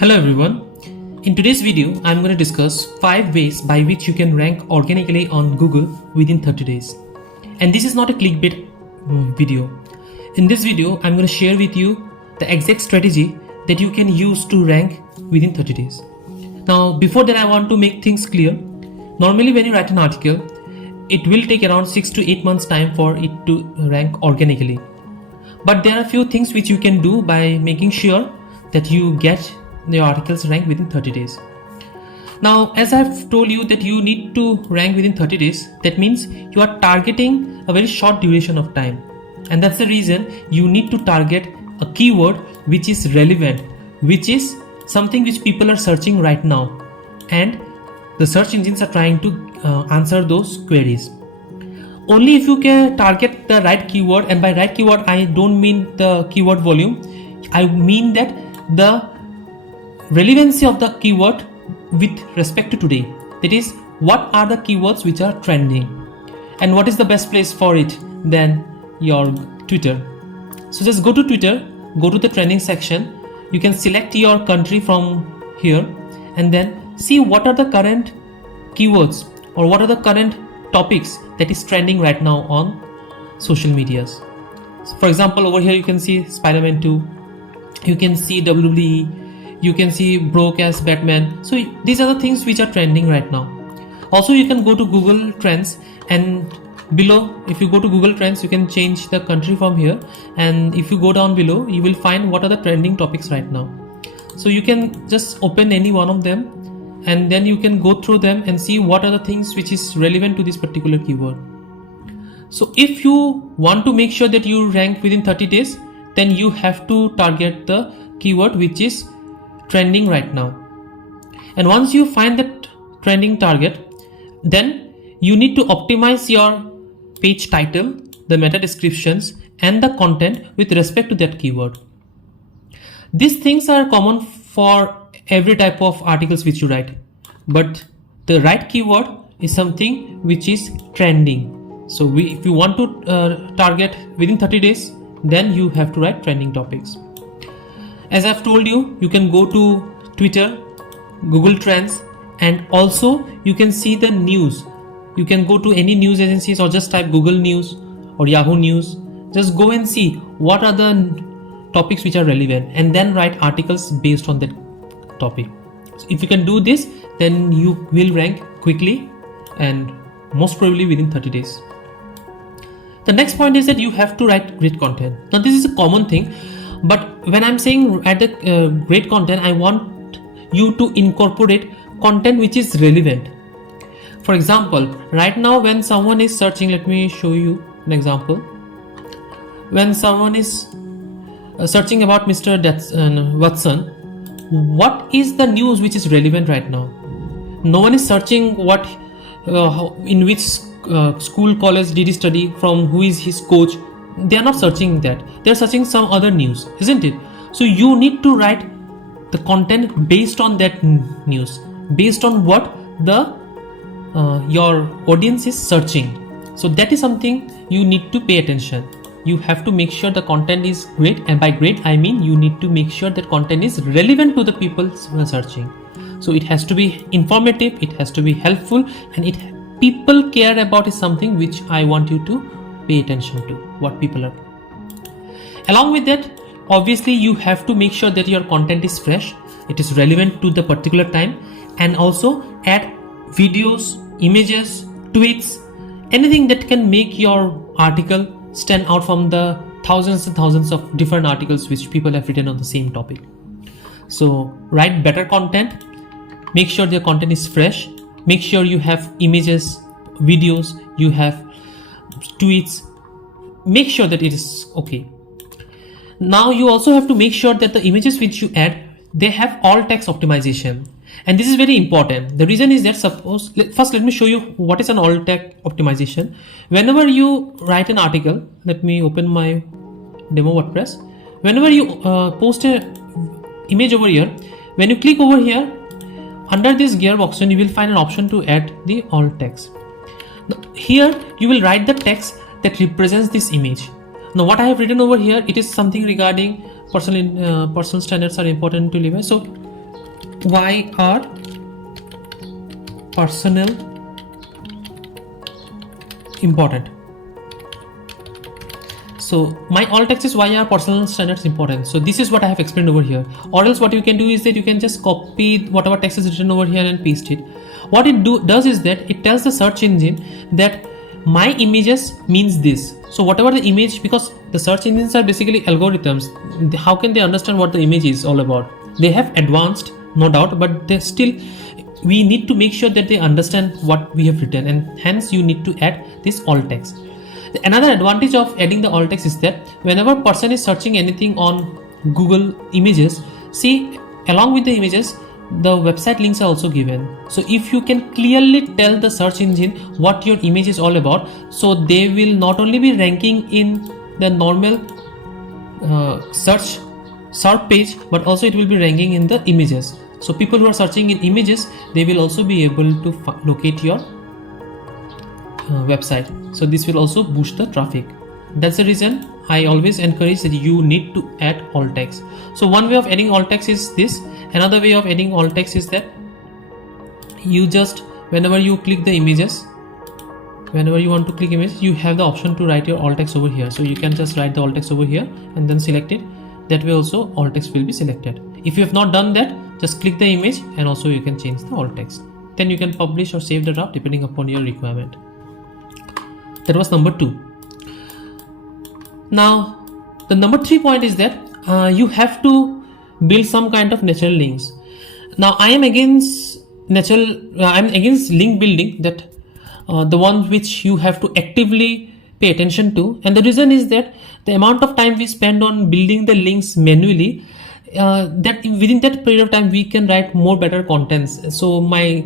Hello everyone. In today's video, I'm going to discuss 5 ways by which you can rank organically on Google within 30 days. And this is not a clickbait video. In this video, I'm going to share with you the exact strategy that you can use to rank within 30 days. Now, before that, I want to make things clear. Normally, when you write an article, it will take around 6 to 8 months time for it to rank organically. But there are a few things which you can do by making sure that you get your articles ranked within 30 days. Now, as I've told you that you need to rank within 30 days, that means you are targeting a very short duration of time. And that's the reason you need to target a keyword which is relevant, which is something which people are searching right now. And the search engines are trying to answer those queries. Only if you can target the right keyword, and by right keyword, I don't mean the keyword volume. I mean that the relevancy of the keyword with respect to today. That is, what are the keywords which are trending, and what is the best place for it than your Twitter. So just go to Twitter, go to the trending section. You can select your country from here and then see what are the current keywords or what are the current topics that is trending right now on social medias. So for example, over here you can see Spider-Man 2, you can see WWE, you can see broke as Batman. So these are the things which are trending right now. Also, you can go to Google Trends, and below, if you go to Google Trends, you can change the country from here, and if you go down below, you will find what are the trending topics right now. So you can just open any one of them, and then you can go through them and see what are the things which is relevant to this particular keyword. So if you want to make sure that you rank within 30 days, then you have to target the keyword which is trending right now. And once you find that trending target, then you need to optimize your page title, the meta descriptions, and the content with respect to that keyword. These things are common for every type of articles which you write, but the right keyword is something which is trending. So if you want to target within 30 days, then you have to write trending topics. As I've told you, you can go to Twitter, Google Trends, and also you can see the news. You can go to any news agencies or just type Google News or Yahoo News. Just go and see what are the topics which are relevant, and then write articles based on that topic. So if you can do this, then you will rank quickly and most probably within 30 days. The next point is that you have to write great content. Now this is a common thing, but when I'm saying write the great content, I want you to incorporate content which is relevant. For example, right now when someone is searching, let me show you an example. When someone is searching about Mr. Watson, what is the news which is relevant right now? No one is searching what in which school, college did he study, from who is his coach. They are not searching that. They are searching some other news, isn't it? So you need to write the content based on that news, based on what the your audience is searching. So that is something you need to pay attention. You have to make sure the content is great, and by great I mean you need to make sure that content is relevant to the people who are searching. So it has to be informative, it has to be helpful, and people care about is something which I want you to pay attention to, what people are. Along with that, obviously you have to make sure that your content is fresh, it is relevant to the particular time, and also add videos, images, tweets, anything that can make your article stand out from the thousands and thousands of different articles which people have written on the same topic. So write better content, make sure the content is fresh, make sure you have images, videos, you have tweets, make sure that it is okay. Now you also have to make sure that the images which you add, they have alt text optimization, and this is very important. The reason is that first let me show you what is an alt text optimization. Whenever you write an article, let me open my demo WordPress. Whenever you post a image over here, when you click over here under this gearbox option, you will find an option to add the alt text. Here you will write the text that represents this image. Now what I have written over here, it is something regarding personal standards are important to live by. So why are personal important? So my alt text is why are personal standards important. So this is what I have explained over here. Or else what you can do is that you can just copy whatever text is written over here and paste it. What it does is that it tells the search engine that my images means this. So whatever the image, because the search engines are basically algorithms, how can they understand what the image is all about? They have advanced, no doubt, but they still, we need to make sure that they understand what we have written, and hence you need to add this alt text. Another advantage of adding the alt text is that whenever person is searching anything on Google Images, see, along with the images, the website links are also given. So if you can clearly tell the search engine what your image is all about, so they will not only be ranking in the normal search page, but also it will be ranking in the images. So people who are searching in images, they will also be able to locate your website. So this will also boost the traffic. That's the reason I always encourage that you need to add alt text. So one way of adding alt text is this. Another way of adding alt text is that you just, whenever you click the images, whenever you want to click images, you have the option to write your alt text over here. So you can just write the alt text over here and then select it. That way also alt text will be selected. If you have not done that, just click the image and also you can change the alt text. Then you can publish or save the draft depending upon your requirement. That was number 2. Now the number 3 point is that you have to build some kind of natural links. Now I am against I'm against link building, that the one which you have to actively pay attention to, and the reason is that the amount of time we spend on building the links manually, that within that period of time we can write more better contents. So my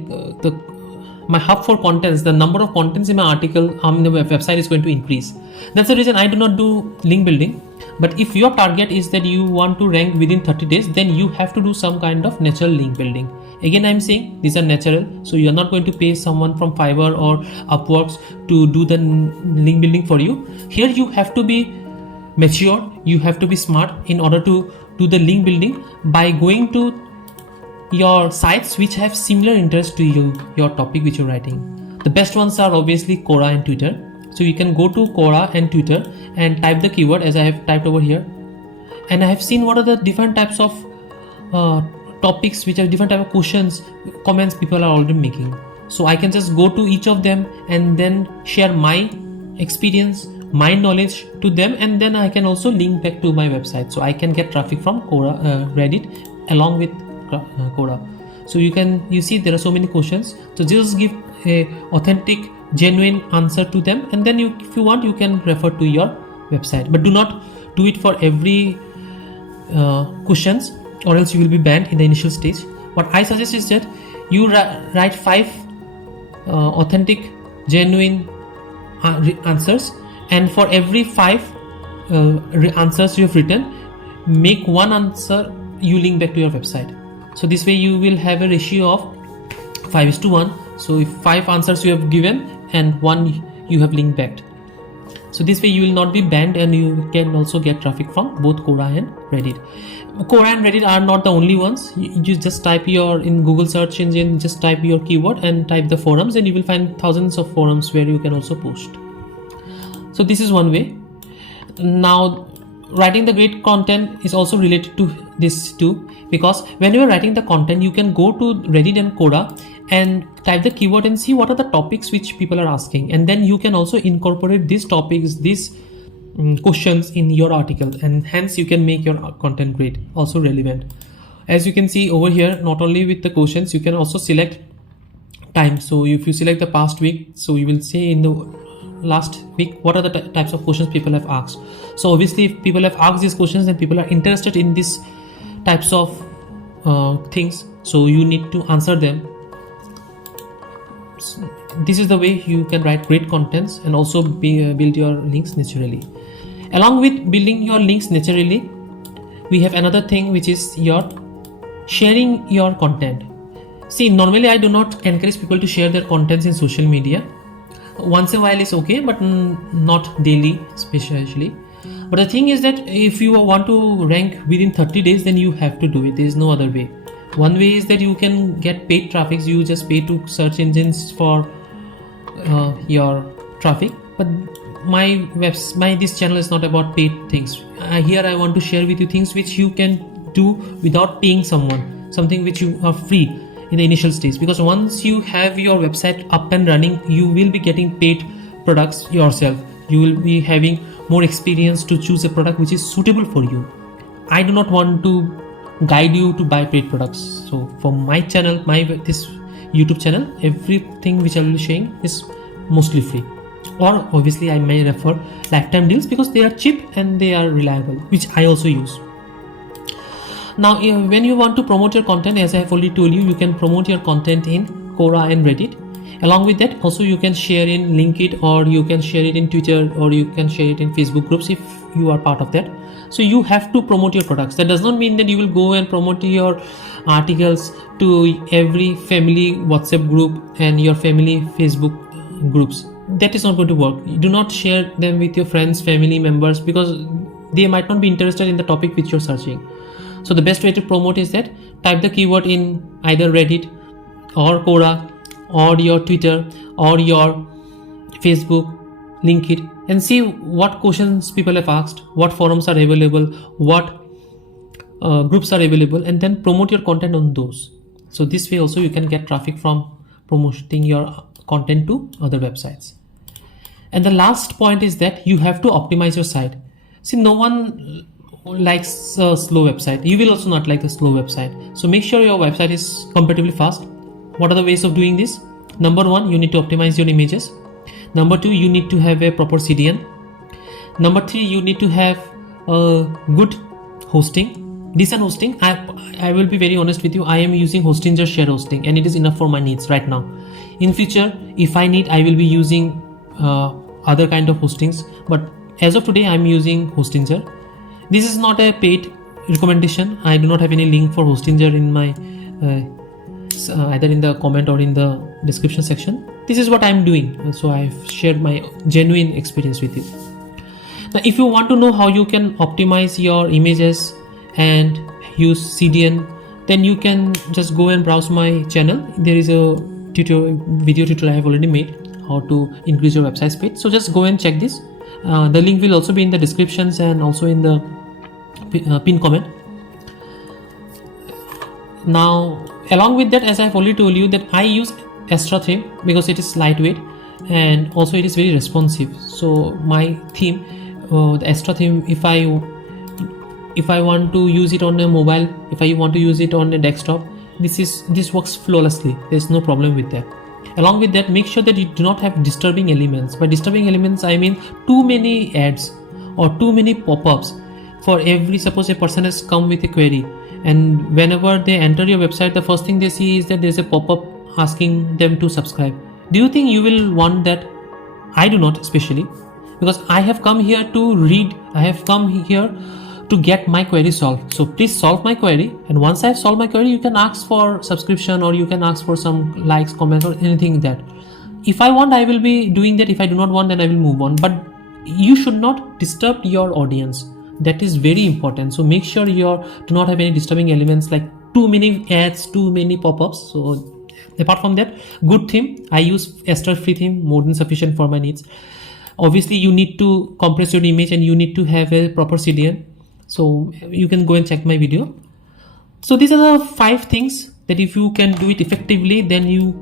hub for contents, the number of contents in my article on the website is going to increase. That's the reason I do not do link building. But if your target is that you want to rank within 30 days, then you have to do some kind of natural link building. Again, I'm saying these are natural, so you're not going to pay someone from Fiverr or Upworks to do the link building for you. Here you have to be mature, you have to be smart in order to do the link building by going to your sites which have similar interest to your topic which you're writing. The best ones are obviously Quora and Twitter. So you can go to Quora and Twitter and type the keyword as I have typed over here, and I have seen what are the different types of topics, which are different type of questions, comments people are already making. So I can just go to each of them and then share my experience, my knowledge to them, and then I can also link back to my website. So I can get traffic from Quora, Reddit along with Quora. So you see there are so many questions. So just give a authentic, genuine answer to them, and then if you want, you can refer to your website. But do not do it for every questions, or else you will be banned in the initial stage. What I suggest is that you write 5 authentic, genuine answers, and for every 5 answers you have written, make one answer you link back to your website. So this way you will have a ratio of 5:1. So if 5 answers you have given and 1 you have linked back. So this way you will not be banned, and you can also get traffic from both Quora and Reddit. Quora and Reddit are not the only ones. You just type in Google search engine, just type your keyword and type the forums, and you will find thousands of forums where you can also post. So this is one way. Now writing the great content is also related to this too, because when you are writing the content, you can go to Reddit and Quora and type the keyword and see what are the topics which people are asking, and then you can also incorporate these topics, these questions in your article, and hence you can make your content great, also relevant. As you can see over here, not only with the questions, you can also select time. So if you select the past week, so you will see in the last week what are the types of questions people have asked. So obviously if people have asked these questions, then people are interested in these types of things, so you need to answer them. So this is the way you can write great contents and also build your links naturally. Along with building your links naturally, we have another thing, which is your sharing your content. See, normally I do not encourage people to share their contents in social media. Once a while is okay, but not daily especially. But the thing is that if you want to rank within 30 days, then you have to do it. There is no other way. One way is that you can get paid traffic. You just pay to search engines for your traffic. But my this channel is not about paid things. Here I want to share with you things which you can do without paying someone, something which you are free in the initial stage, because once you have your website up and running, you will be getting paid products yourself. You will be having more experience to choose a product which is suitable for you. I do not want to guide you to buy paid products. So for my channel, this YouTube channel, everything which I will be sharing is mostly free, or obviously I may refer lifetime deals because they are cheap and they are reliable, which I also use. Now when you want to promote your content, as I have already told you, you can promote your content in Quora and Reddit. Along with that, also you can share in Linkit, or you can share it in Twitter, or you can share it in Facebook groups if you are part of that. So you have to promote your products. That does not mean that you will go and promote your articles to every family WhatsApp group and your family Facebook groups. That is not going to work. You do not share them with your friends, family members, because they might not be interested in the topic which you're searching. So the best way to promote is that type the keyword in either Reddit or Quora or your Twitter or your Facebook, link it, and see what questions people have asked, what forums are available, what groups are available, and then promote your content on those. So this way also you can get traffic from promoting your content to other websites. And the last point is that you have to optimize your site. See, no one likes a slow website. You will also not like the slow website. So make sure your website is comparatively fast. What are the ways of doing this? Number one, you need to optimize your images. Number two, you need to have a proper CDN. Number three, you need to have a good hosting, decent hosting. I will be very honest with you. I am using Hostinger shared hosting, and it is enough for my needs right now. In future, if I need, I will be using other kind of hostings. But as of today, I am using Hostinger. This is not a paid recommendation. I do not have any link for Hostinger in my either in the comment or in the description section. This is what I'm doing. So I've shared my genuine experience with you. Now, if you want to know how you can optimize your images and use CDN, then you can just go and browse my channel. There is a video tutorial I have already made how to increase your website speed. So just go and check this. The link will also be in the descriptions and also in the pinned comment. Now, along with that, as I've already told you, that I use Astra theme because it is lightweight and also it is very responsive. So my theme, the Astra theme, if I want to use it on a mobile, if I want to use it on a desktop, this works flawlessly. There's no problem with that. Along with that, make sure that you do not have disturbing elements. By disturbing elements, I mean too many ads or too many pop-ups. For every, suppose a person has come with a query, and whenever they enter your website, the first thing they see is that there's a pop-up asking them to subscribe. Do you think you will want that? I do not, especially because I have come here to read. I have come here to get my query solved. So please solve my query, and once I have solved my query, you can ask for subscription, or you can ask for some likes, comments, or anything like that. If I want, I will be doing that. If I do not want, then I will move on. But you should not disturb your audience. That is very important. So make sure you do not have any disturbing elements like too many ads, too many pop-ups. So apart from that, good theme. I use Astra free theme, more than sufficient for my needs. Obviously, you need to compress your image and you need to have a proper CDN. So you can go and check my video. So these are the 5 things that if you can do it effectively, then you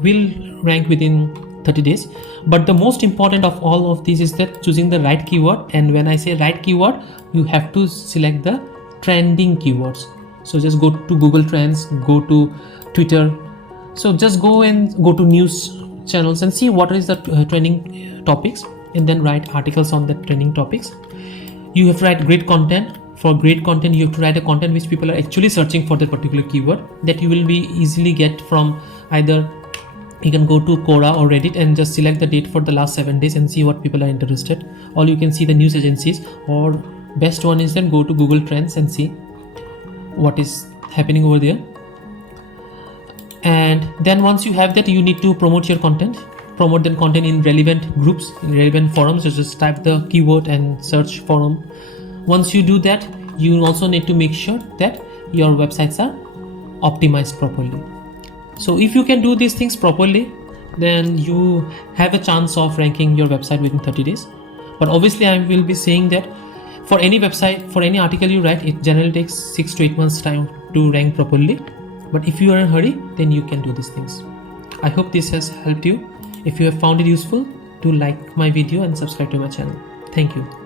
will rank within 30 days. But the most important of all of these is that choosing the right keyword. And when I say right keyword, you have to select the trending keywords. So just go to Google Trends, go to Twitter. So just go to news channels and see what is the trending topics, and then write articles on the trending topics. You have to write great content. For great content, you have to write a content which people are actually searching for that particular keyword, that you will be easily get from either. You can go to Quora or Reddit and just select the date for the last 7 days and see what people are interested. Or you can see the news agencies, or best one is then go to Google Trends and see what is happening over there. And then once you have that, you need to promote your content. Promote that content in relevant groups, in relevant forums. So just type the keyword and search forum. Once you do that, you also need to make sure that your websites are optimized properly. So if you can do these things properly, then you have a chance of ranking your website within 30 days. But obviously I will be saying that for any website, for any article you write, it generally takes 6 to 8 months time to rank properly. But if you are in a hurry, then you can do these things. I hope this has helped you. If you have found it useful, do like my video and subscribe to my channel. Thank you.